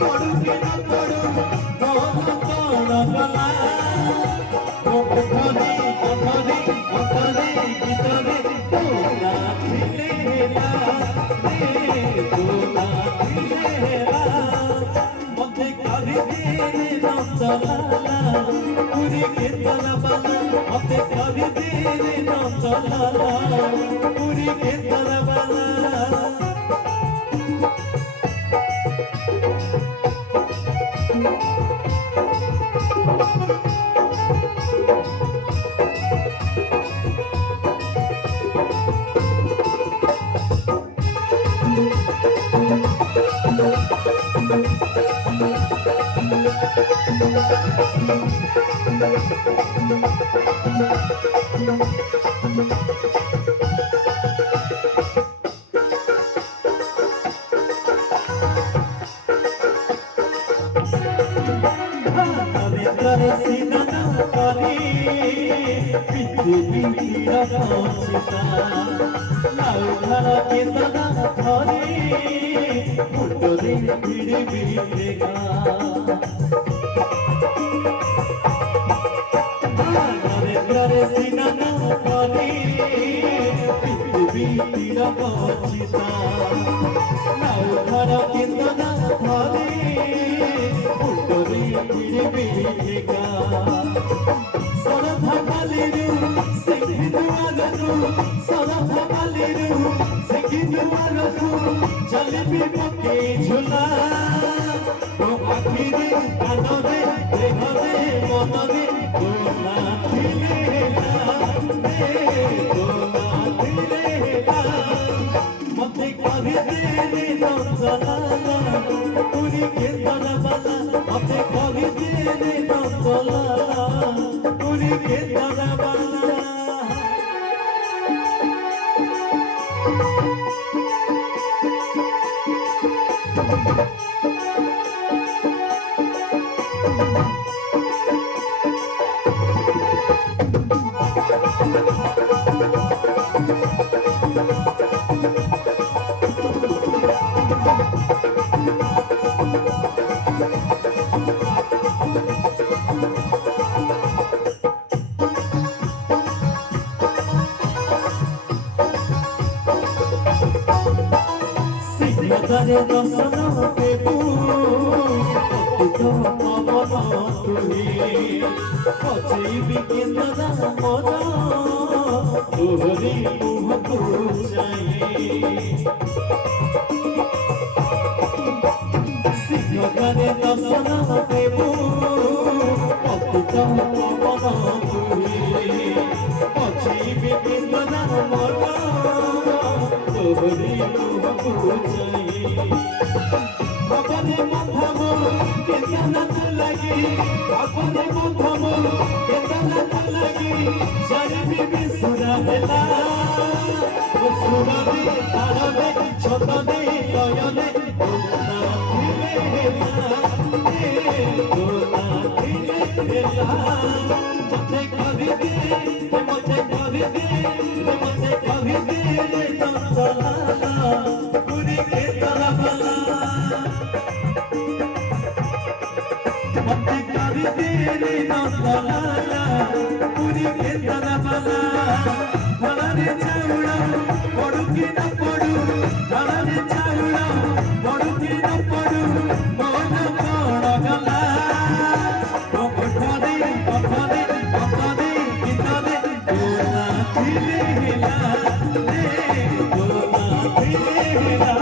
पड़ू कि न पड़ू मन कौन गला ओठरे ओठरे ओठरे गीतरे तू नाचिले हेला रे तू नाचिले हेला मते कभी तेरे नाम चलाला पूरी केतला बाला मते कभी तेरे नाम चलाला पूरी केतला बाला करे सीना करी पृथ्वी तीर पहुँचता नाउ घर केतना धरी मुटरे भिड़ भिड़ेगा करे सीना करी पृथ्वी तीर पहुँचता नाउ घर केतना धरी मुटरे भिड़ भिड़ेगा सरधा बालिरू सिंह दुआररू सरधा बालिरू सिंह दुआररू जलेबी पके झूला ओ आखिरे कानरे देहरे मनरे तोला थिलेला रे तोला थिलेला मते कहि दे नो चलाला पूरी केतरा बाला मते कहि दे नो चलाला पूरी केतरा बाला सिंहदारे दर्शन देबू अद्भुत पवन तुही बचैबी केतना मन तोहरी मुहको चाही सिंहदारे दर्शन देबू अद्भुत पवन तुही बचैबी केतना मन तोहरी मुहको अपने मधमो केतना लगी अपने मधमो केतना लगी शरीर में सुरा हेला ओ सुरा दे तारा दे छोट दे लयने तोला थिले हेला ए तोला थिले हेला मते कभी दे मते कभी दे तो चलाला पूरी केतरा बाला मते कभी तेरे नाम चलाला पूरी केतरा बाला धड़ारे चाउड़ा पड़ू कि न पड़ू धड़ारे चाउड़ा पड़ू कि न पड़ू मन कौन गला ओ ओठरे ओठरे ओठरे गीतरे तोला थिले हेला रे तोला थिले हेला